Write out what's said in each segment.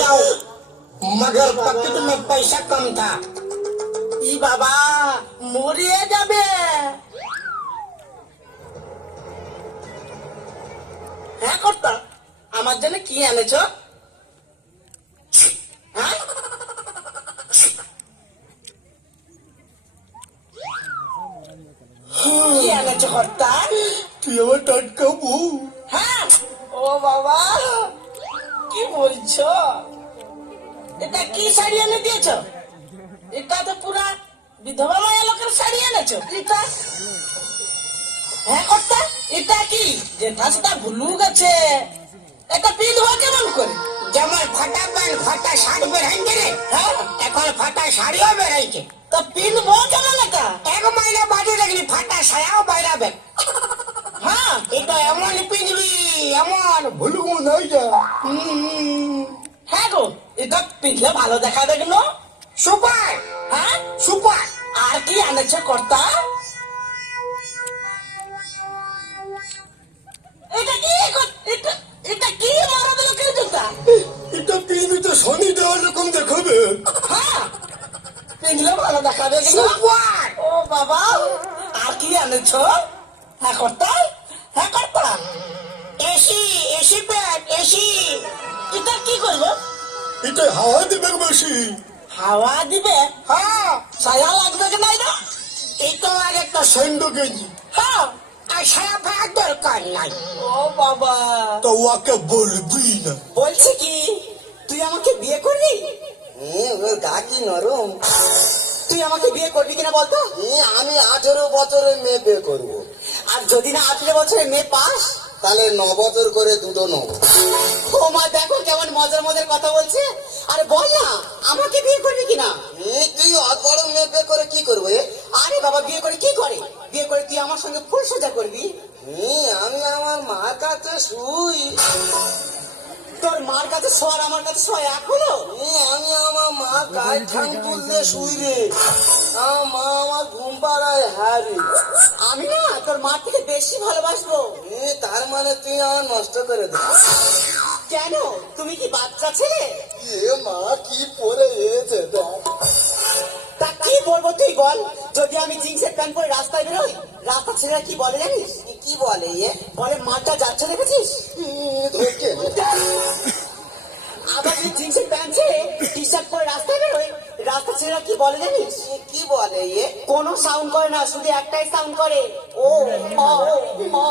जाऊं, मगर पॉकेट में पैसा कम था। ই বাবা মরিয়ে যাবে। হ্যাঁ কর্তা, আমার জন্য কি এনেছ? হ্যাঁ কি এনেছ কর্তা? তুই আমার টাটকা বউ। হ্যাঁ ও বাবা কি বলছো? এটা কি শাড়ি এনে দিয়েছ? এটা তো পুরা বিধবা মায়া লোকের শাড়ি এনেছো। এটা হ্যাঁ কর্তা, এটা কি যেটা সেটা ভুলু গেছে। এটা পিঁধবো কেমন করে? যেমন ফাটা প্যান্ট ফাটা শার্ট বেরাইছে রে, হ্যাঁ এখন ফাটা শাড়িও বেরাইছে। তো পিঁধবো কেমন এটা? এক মাইলে বাজে দেখলি ফাটা সায়াও বাইরাবে। হ্যাঁ এটা এমন পিঁধবি, এমন ভুলবো নাই যা। হ্যাঁ গো, এটা পিঁধলে ভালো দেখা দেখলো। সুপার হ্যাঁ সুপার। আর কি আনেছে কর্তা? এটা কি এটা এটা কি মরদ লোকের জুতা? এটা পিঁধবি তো শনি দেওয়ার রকম দেখাবে। হ্যাঁ পিঁধলে ভালো দেখা দেখলো। সুপার। ও বাবা আর কি আনেছ? হ্যাঁ কর্তা, হ্যাঁ কর্তা। AC AC pant AC. এটা কি করবো? এটা হাওয়া দেবে বেশি। হাওয়া দিবে? হ্যাঁ ছায়া লাগবে কি নাই না? এই তো আর একটা সেন্ডো কেজি। হ্যাঁ আর সারা ভাত দরকার নাই। ও বাবা তো ওকে বলবি না। বলছি কি তুই আমাকে বিয়ে করবি? ওর গা কি নরম। তুই আমাকে বিয়ে করবি কিনা বলতো? আমি 18 বছরের মেয়ে বিয়ে করবো। আর যদি না 18 বছরের মেয়ে পাস? তাহলে 9 বছর করে দুটো নেব। ও মা দেখো কেমন মজার মজার কথা বলছে। আরে বল না আমাকে বিয়ে করবি কিনা? তুই অত বড় মেয়ে বিয়ে করে কি করবে? আরে বাবা বিয়ে করে কি করে? বিয়ে করে তুই আমার সঙ্গে ফুল সোজা করবি। আমি আমার মার কাছে শুই। তোর মার কাছে শোয়ার আমার কাছে শোয় এখনো? আমি আমার মা গায়ে ঠাং তুলতে শুই রে। আমার মা আমার ঘুম পাড়ায় হারি। আমি না তোর মার থেকে বেশি ভালোবাসবো। তার মানে তুই আমার নষ্ট করে দে। কেন তুমি কি বাচ্চা ছেলে? মা কি পরে এসেছে দেখ। তা কি বলবো তুই বল? যদি আমি জিন্সের প্যান্ট পরে রাস্তায় বেরোই, রাস্তা ছেলেরা কি বলে জানিস? কি বলে বলে মাঠটা যাচ্ছে দেখেছিস? আবার যদি জিন্সের প্যান্ট ছেড়ে টি শার্ট পরে রাস্তায় বেরোই, রাস্তা ছেলেরা কি বলে জানিস? কি বলে কোনো সাউন্ড করে না, শুধু একটাই সাউন্ড করে, ও অ, অ।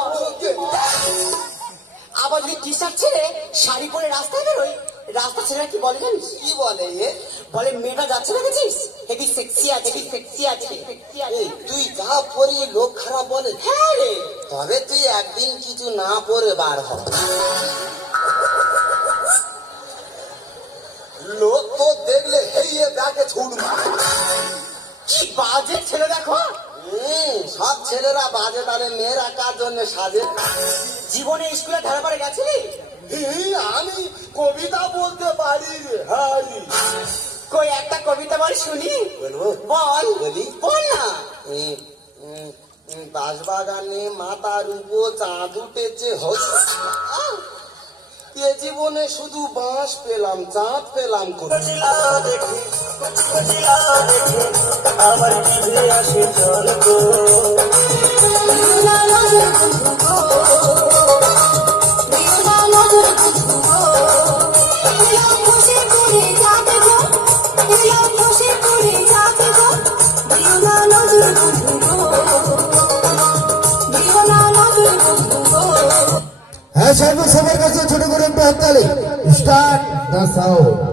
আবার যদি টি শার্ট ছেড়ে শাড়ি পরে রাস্তায় বেরোই, রাস্তা ছেলেরা কি বলে জানিস? কি বলে বলে মেয়েটা যাচ্ছে দেখেছিস? হেভি সেক্সি আছে, হেভি সেক্সি আছে, সেক্সি আছে। তুই যা পরি লোক খারাপ বলে। হ্যাঁ রে। তবে তুই একদিন কিছু না পরে বার হ। লোক তো দেখলে হেরিয়ে ব্যাগে ছুট মারে। কি বাজে ছেলে দেখো। সব ছেলেরা বাজে, তাহলে মেয়েরা কার জন্য সাজে? জীবনে স্কুলে ধারে পারে গেছিলি? আমি কবিতা বলতে পারি রে হারি। কই একটা কবিতা বল শুনি। বলবো? বল বলি? বল না। বাঁশবাগানে মাথার উপর চাঁদ উঠেছে এ জীবনে শুধু বাঁশ পেলাম, চাঁদ পেলাম কোথায়? আমার জিভে আসে জল গো। হ্যাঁ সবার কাছে ছোট করে একটা হাততালি। Start the sound.